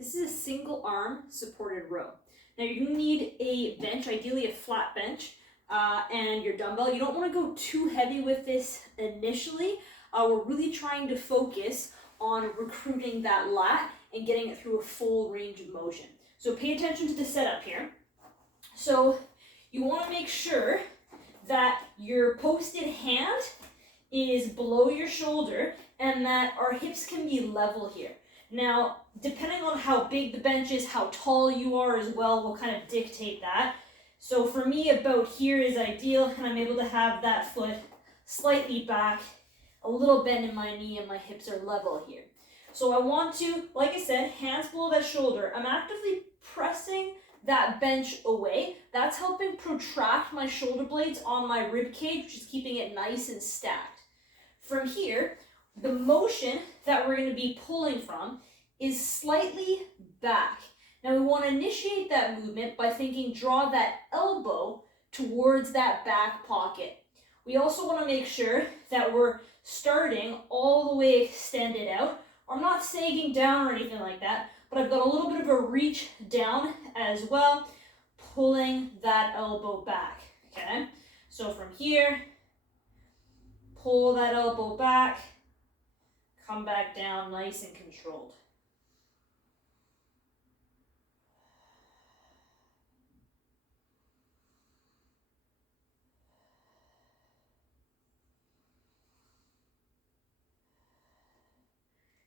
This is a single arm supported row. Now you're gonna need a bench, ideally a flat bench, and your dumbbell. You don't wanna go too heavy with this initially. We're really trying to focus on recruiting that lat and getting it through a full range of motion. So pay attention to the setup here. So you want to make sure that your posted hand is below your shoulder and that our hips can be level here. Now, depending on how big the bench is, how tall you are as well, will kind of dictate that. So for me, about here is ideal, and I'm able to have that foot slightly back, a little bend in my knee, and my hips are level here. So I want to, like I said, hands below that shoulder. I'm actively pressing that bench away. That's helping protract my shoulder blades on my rib cage, which is keeping it nice and stacked. From here, the motion that we're going to be pulling from is slightly back. Now we want to initiate that movement by thinking draw that elbow towards that back pocket. We also want to make sure that we're starting all the way extended out. I'm not sagging down or anything like that, but I've got a little bit of a reach down as well, pulling that elbow back, okay? So from here, pull that elbow back, come back down nice and controlled.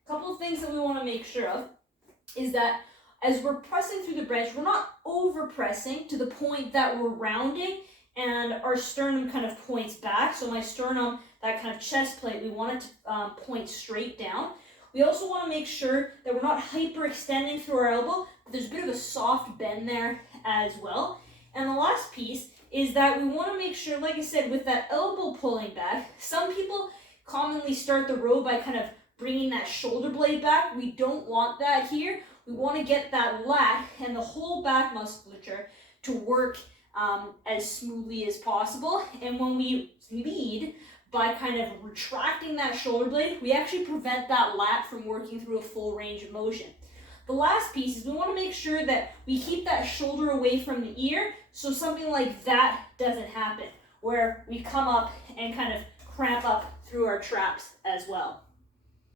Couple of things that we want to make sure of is that as we're pressing through the bench, we're not over pressing to the point that we're rounding and our sternum kind of points back. So my sternum, that kind of chest plate, we want it to point straight down. We also want to make sure that we're not hyperextending through our elbow, but there's a bit of a soft bend there as well. And the last piece is that we want to make sure, like I said, with that elbow pulling back, some people commonly start the row by kind of bringing that shoulder blade back. We don't want that here. We want to get that lat and the whole back musculature to work as smoothly as possible. And when we lead by kind of retracting that shoulder blade, we actually prevent that lat from working through a full range of motion. The last piece is we want to make sure that we keep that shoulder away from the ear so something like that doesn't happen, where we come up and kind of cramp up through our traps as well.